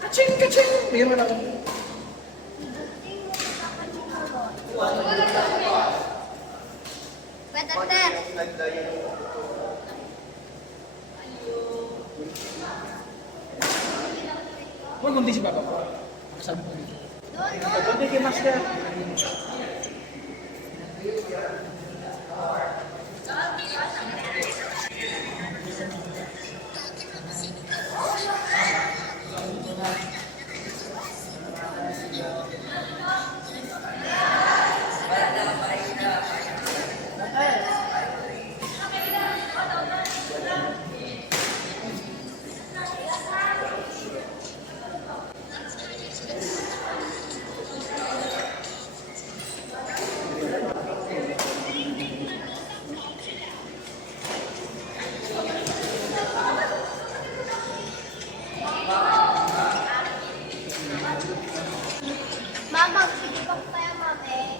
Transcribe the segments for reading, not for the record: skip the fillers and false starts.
Kaching, kaching! Meron ako. Huwag kundi si Papa ko. Sabi ko dito. Kundi kay Master. Mama, sige pa tayo, mami.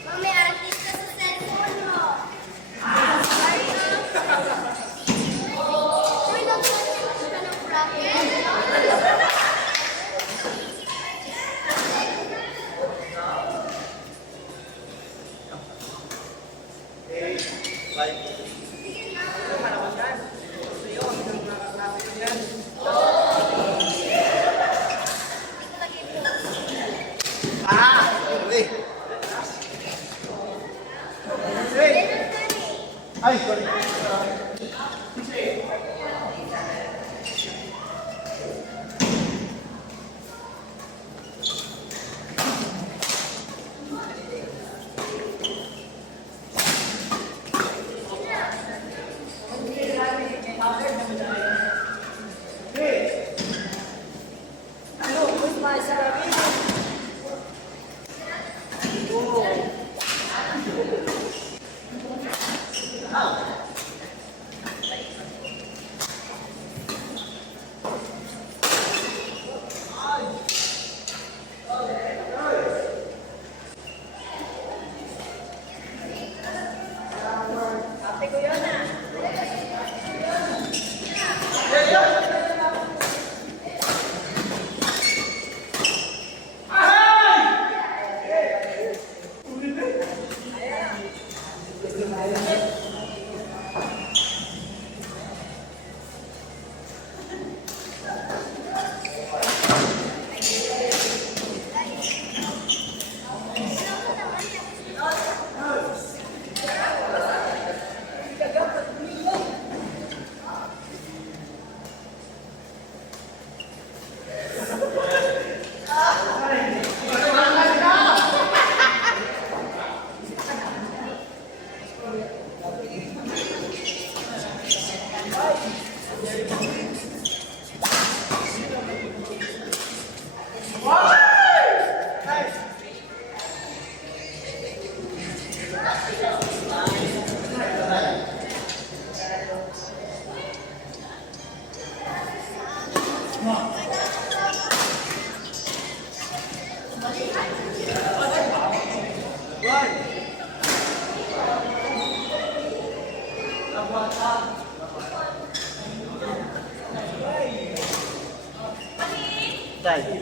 Mami, artista sa cellphone mo. Uy, nagpapalala ka ng bracket. Ay, sorry. Ate ko Dai.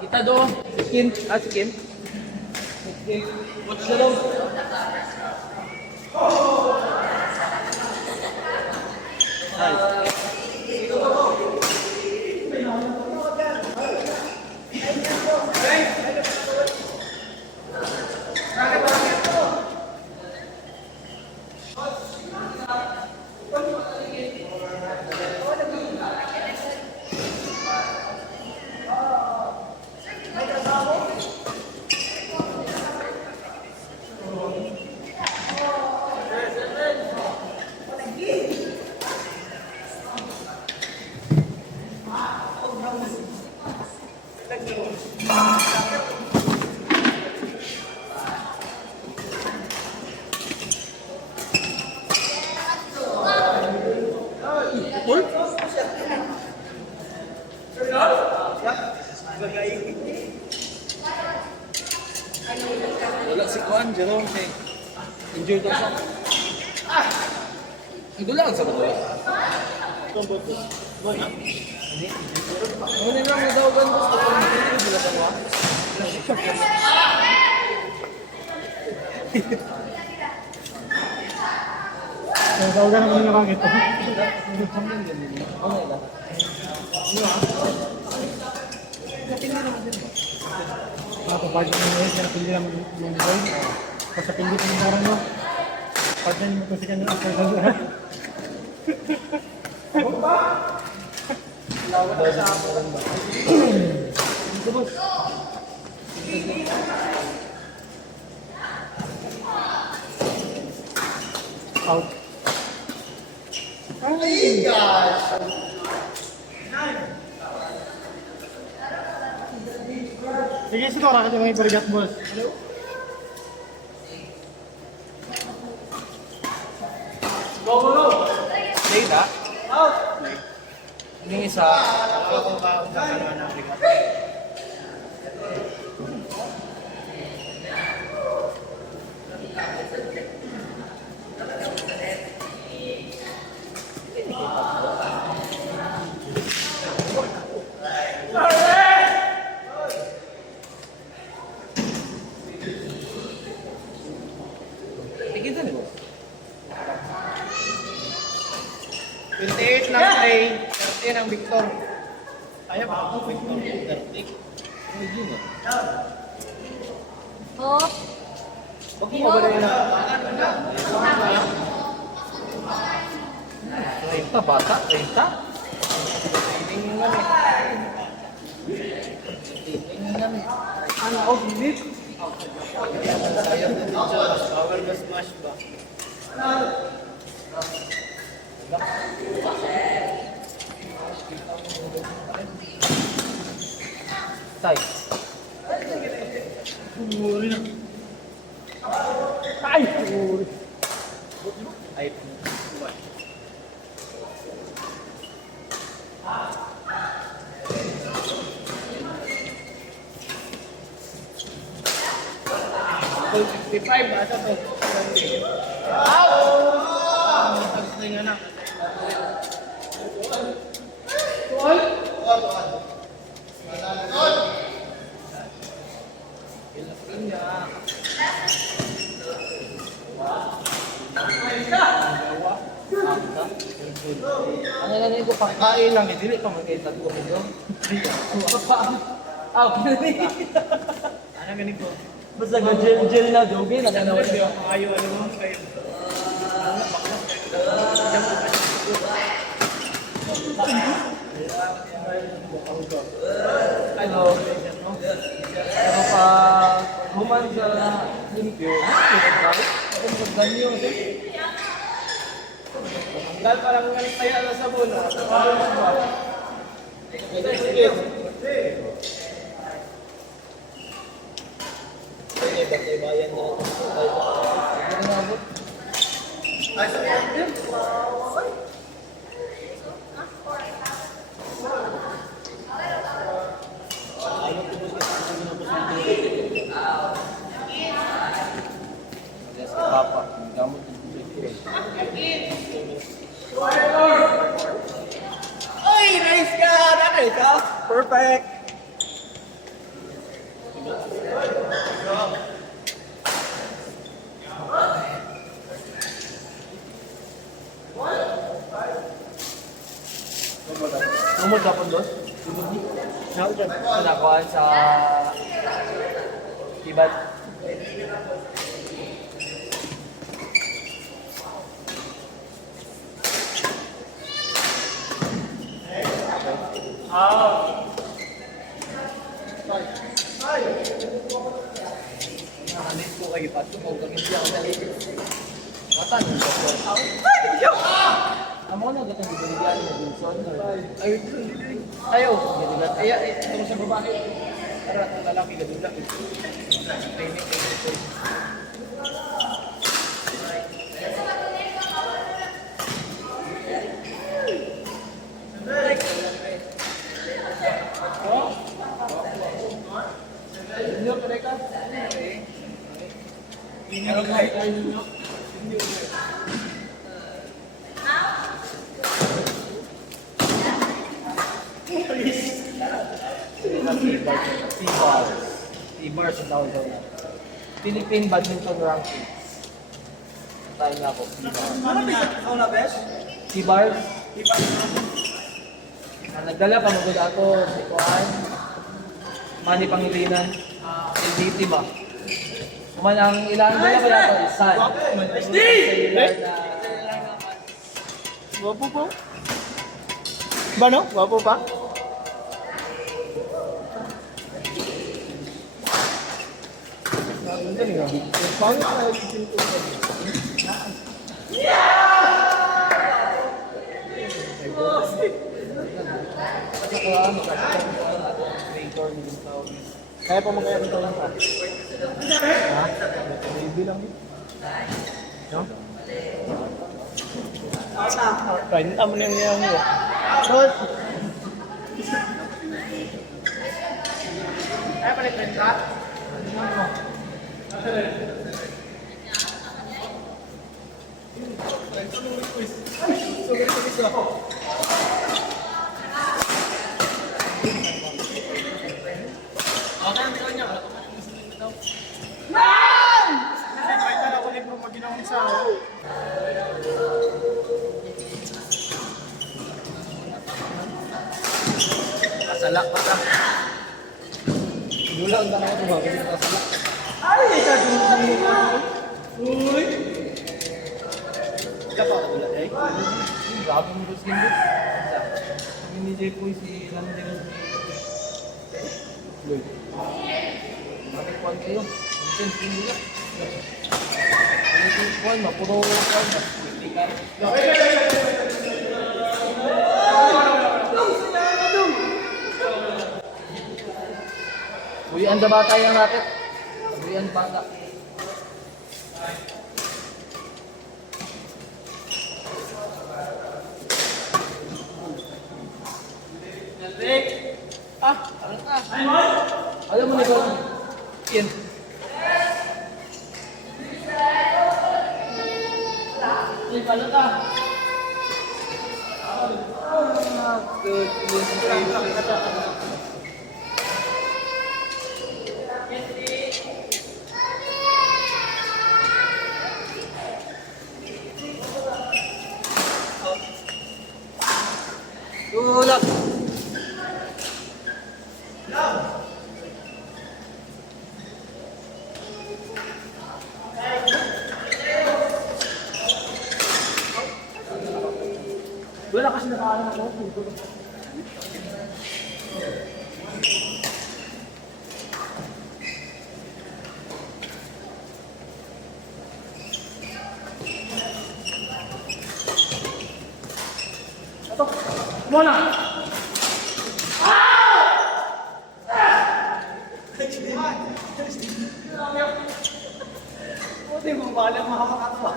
Kita doon. Skin. Skin. Skin. Watch the doon. si Juan, Jerome, si injured daw siya. Ito lang sa bato. Ano na lang daw gan gusto ko hindi bila sa wa. Tahu kan naman yung kakit. Ano ila? Ako pagi mo ngayon, kaya pili naman yung design. Kasi sa pili ng parang mo. Pag na mo kasi kanya after the lahat. Out. Ay, gosh! Sige, ito orang ka may barigat, boss. Play na? Out! Yung isa, Tigil na 28 lang play, 30 ang Victor. Ayaw ba ako, Victor? 30. Oh. Huwag mo ba rin na? Renta, bata, renta. Ano, off beat? Power na smash ba? Tight. Uri na. Ay! Uri. Ay, Goal 55 ba? Ito to. Out! Tapos na yung anak. ano na nito pagkain lang, hindi pa magkita ko nito. Ah, pinili. Ano ganito? Basta gel na dogi na Ano ba? Ayaw, ano mo kayo? Ano? Ano pa human sa limpyo. Ako magdanyo. Dahil parang galing tayo na sabon. Si Papa, gamot ng tubig. Oy, nice ka! Ano ito? Perfect! Tumod ka po doon? Nakuhaan sa Ibat. Nakalit ko kayo pa. Tumog kang hindi ako naligid. Matan yung doktor. Amo na gatang binigyan mo Wilson. Ayaw. Ay, ito sa babae. Tara, ang lalaki gadula. Training exercise. Junior, mereka. T-bars ang tawag daw yan. Philippine Badminton Ranking. Tayo nga po. T-bars. Ang nagdala pa magod ako si Kuan. Manny Pangilinan. LDT ba? Kuman ang ilang dala ba nato? Isan. Wapo po. Ba no? Wapo pa? Pangit na Sa Kuan, magkakaroon ng mga tawag. kaya pa magkaya nito lang pa. Ha? Baby lang yun. No? Kaya hindi tamo na yung niyang yun. Short! Ay, palit-palit ka? Kahit ako libro maginaw ni sa Kasalak pa ka. Dulang ka na ito ba? Kasi kasalak. ay! Uy! Ika pa ako ulat eh. Grabe mo gusto hindi. Kami ni Jay Poy si Lando de Lloyd. Bakit kuhan kayo? Vincent, hindi ka. Ano kuhan? Mapuro kuhan. Hindi ka. Uwian da bata yung racket. Uwian bata. Alam mo nito. Yan. Ay, pala ka. Tulak. Wala kasi nakaalam ako. Ito. Muna. Buti mo balang makakatawa.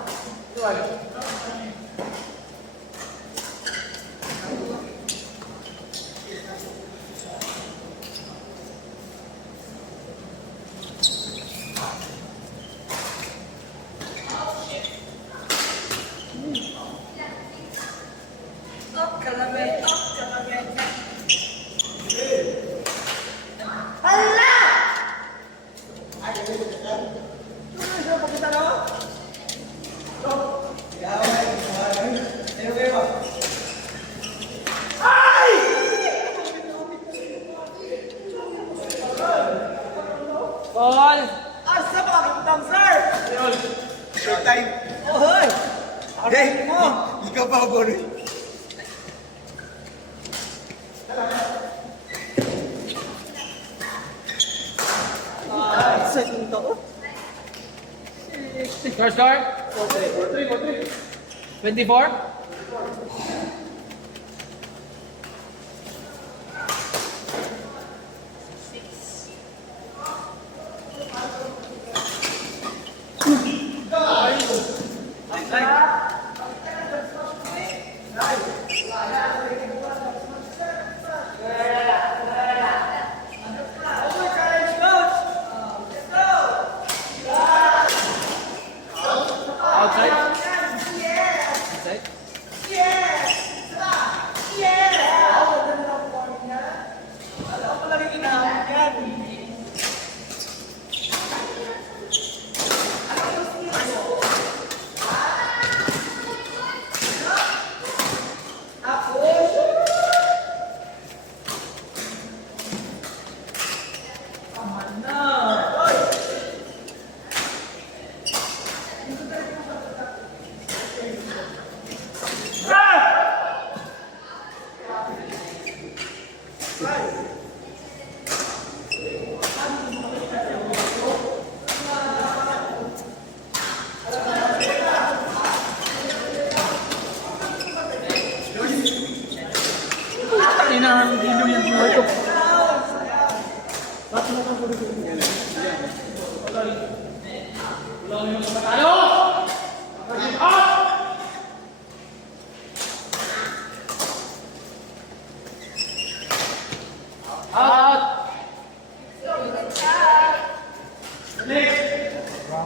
Paul! Asa ba kapitang sir? Short time. Oh, hoy! Day mo! Ikaw pa ako rin. Sa ito. Score? 24?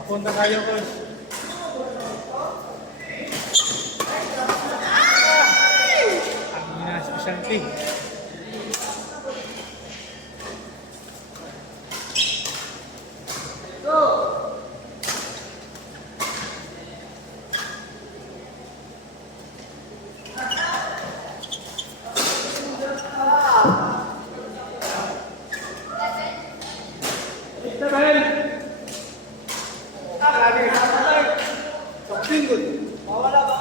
Punta kayo, coach. Ang mga specialty. Bawal.